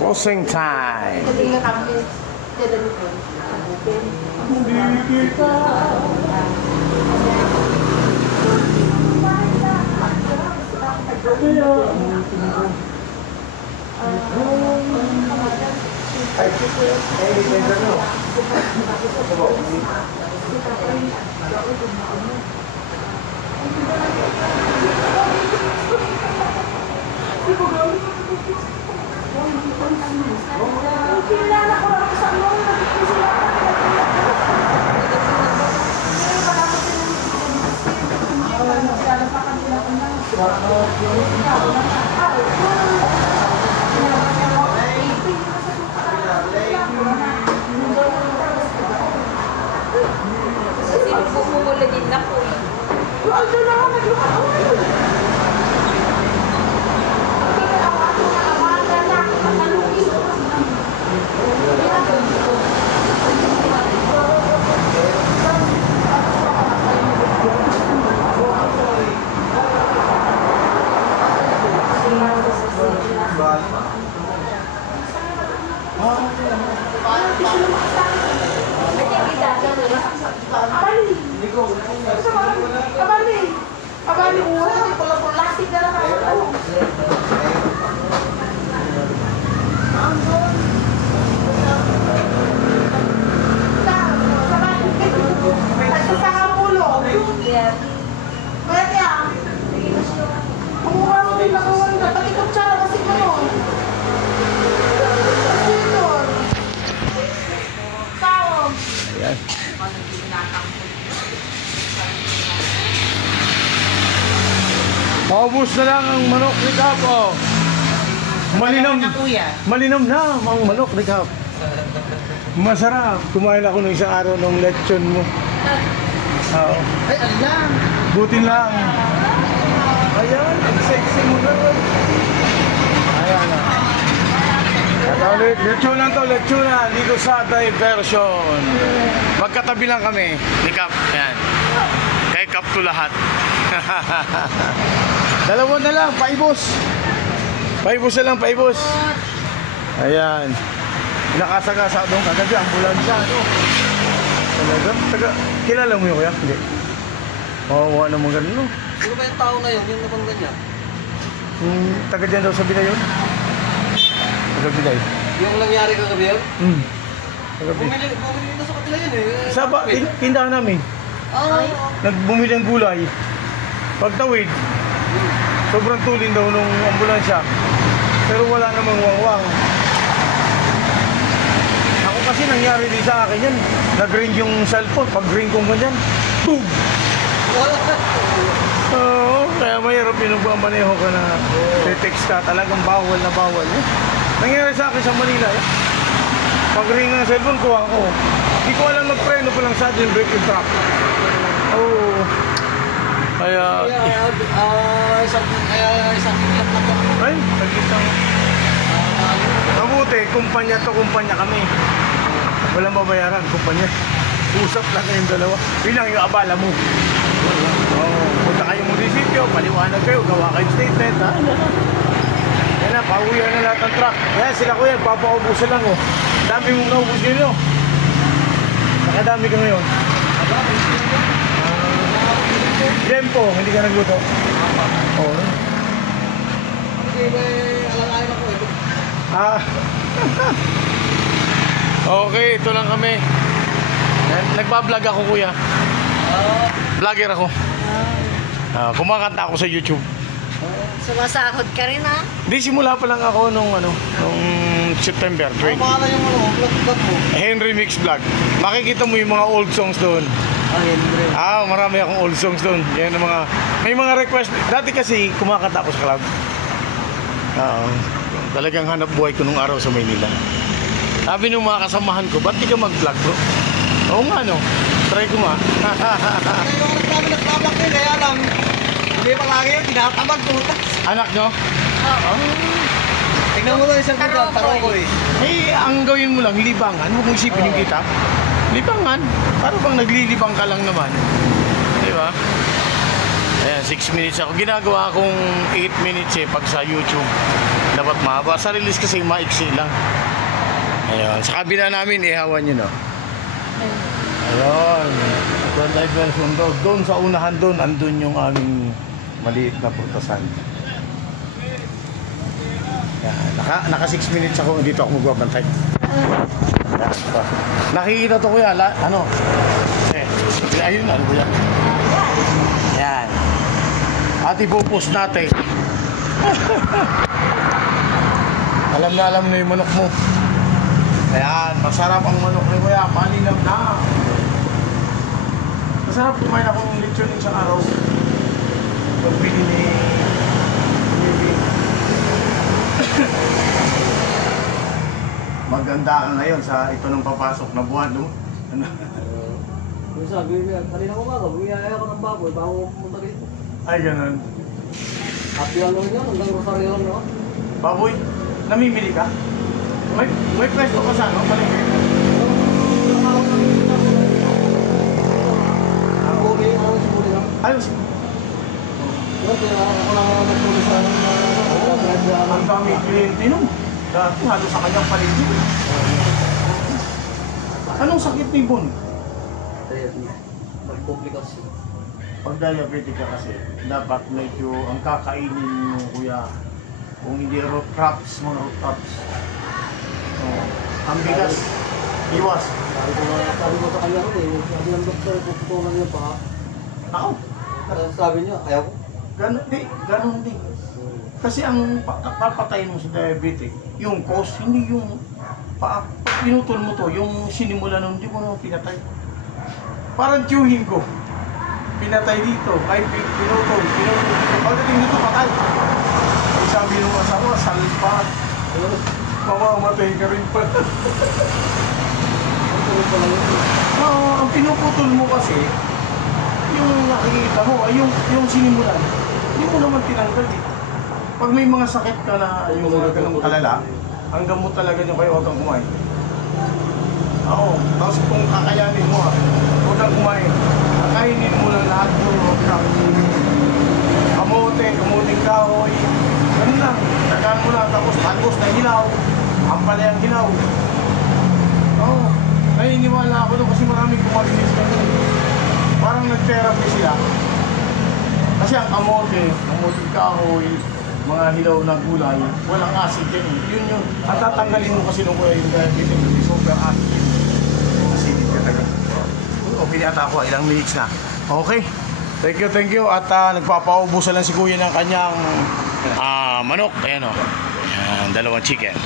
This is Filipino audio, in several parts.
Closing time. Maubos na lang ang manok ni Kap. Oh. Malinam na ang manok ni Kap. Masarap. Kumain ako ng isang araw ng lechon mo. Oo. Ay, alam. Butin lang. Ayan, sexy mo na. Ayan na. At ulit, lechonan to, lechonan dito sa Diversion. Magkatabi lang kami ni Kap. Ayan. Kay Kap to lahat. Dalawa na lang, paibos. Paibos na lang, paibos. Ayan. Nakasagasa doon kagabi, ambulansya. Talaga, kilala mo yun kuya? Hindi. Mawawa naman ganun, no? Sino ba yung tao na yun? Yung nabangga niya? Taga dyan daw sa Binay yun? Taga Binay. Yung nangyari kagabi yun? Kagabi. Bumili na sa kapila yun eh. Sa tindahan namin. Nagbumili ng gulay. Pagtawid, sobrang tulin daw nung ambulansya. Pero wala namang wangwang. Ako kasi nangyari din sa akin yan. Nag-ring yung cellphone. Pag-ring kong ganyan, boom! Oo, kaya mahirap yung nagmamaneho ka na text ka. Talagang bawal na bawal. Nangyari sa akin sa Manila. Pag-ring ng cellphone ko ako. Hindi ko alam magpreno pa lang sa atin, brake yung truck. Oo. Kaya... isang kilat na po. Ay, nagkitang... Mabuti, kumpanya kami. Walang babayaran, kumpanya. Usap lang kayong dalawa. Yun lang yung abala mo. Punta kayong munisipyo, paliwanag kayo, gawa kayong statement, ha? Yan na, pauwihan na lahat ng truck. Kaya sila ko yan, papaubusan lang, oh. Dami mong naubos nyo, no? Nakadami ka ngayon. po. Lempo, hindi ka nagluto. Oo. Kasi may alangayin ako eh. Ah. Okay, ito lang kami. Nagbablog ako, kuya. Vlogger ako. Kumakanta ako sa YouTube. Sumasahod ka rin, ha? Di, simula pa lang ako nung September 20. Ano pangalan yung vlog mo? Henry Mix Vlog. Makikita mo yung mga old songs doon. Henry. Marami akong old songs doon. Yan ang may mga request. Dati kasi kumakanta ako sa club. Talagang hanap buhay ko nung araw sa Maynila. Sabi nung mga kasamahan ko, ba't di ka mag-vlog, bro? Oo nga, no? Try ko nga. Kaya yung nagtabak din, kaya lang. Hindi pa lagi yun, tinatamag putas. Anak nyo? Tignan mo lang isang putas, tarong ko eh. Ang gawin mo lang, libangan. Huwag mong isipin yung kita. Libangan. Para bang naglilibang ka lang naman. Di ba? Ayan, 6 minutes ako. Ginagawa akong 8 minutes pag sa YouTube. Dapat mahaba. Sa release kasi maiksi lang. Ayan. Sa kabila namin, ihawan nyo, no? Ayun. Ito ang live version doon. Doon sa unahan doon, andun yung aming maliit na purtasan. Yan. Naka 6 minutes ako. Dito ako magbabantay. Yan. Ito. Nakikita to, kuya. Ano? Ayun, ano kuya? Yan. At ipopost natin. Alam na yung manok mo. Ayan, masarap ang manok ni kuya. Malinam na. Masarap kumain ako ng lechon isang araw. Pagbili ni Baby. Maganda ka ngayon sa ito nang papasok na buwan, no? Yung sabi niya, kanina ko mga, bumiyaya ako ng baboy, bago pumunta dito. Ay, ganun. Happy ano niya, hanggang Rosario, no? Baboy, namimili ka? May pwesto ka sa ano? Palengke? Ayos. Ang dami kliyente nun. Dati halos sa kanyang paligid. Anong sakit ni Bon? Magkomplikasyon. Pag diabetic ka kasi, dapat medyo ang kakainin mo, kuya. Kung hindi root crops, mga root crops. Ang bigas, iwas. Sabi ko sa kanya ko eh, sabi ng doktor, puputulan niya pa. Ako, Sabi niya, ayaw ko. ganun din. Kasi ang papatayin mo sa diabetic, yung cause, hindi yung pag pinutol mo to, yung sinimula nun, hindi mo naman pinatay. Parang tiyuhin ko. Pinatay dito, ay pinutol. Pagdating dito, patay. Ay sabi nung asawa, salpa. Mamamatay ka rin pa. Ang pinuputol mo kasi, yung nakikita mo, ay yung sinimulan, hindi mo naman tinanggal eh. Pag may mga sakit ka na yung mga ganong kalala, ang gamot talaga nyo kayo, huwag kang kumain. Oo, tapos kung kakayanin mo, huwag kang kumain. Kakainin mo lang lahat yung root crops. Kamuting kahoy, ganun lang. Tagaan mo lang, tapos talbos na hilaw, ampalayang hilaw. Oo, naniniwala ako doon kasi maraming kumaginis ka doon. Parang nag-therapy sila. Kasi ang kamuting kahoy, mga hilaw na gulay, walang acid yan. Yun yung, at tatanggalin mo kasi nung yung diabetes, yung super acid. Acidic ka talaga. Okay ata ako, ilang minutes na. Okay. Thank you. At nagpapaubusan lang si kuya ng kanyang manok. Ayan o. Ayan, 2 chicken.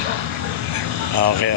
Okay.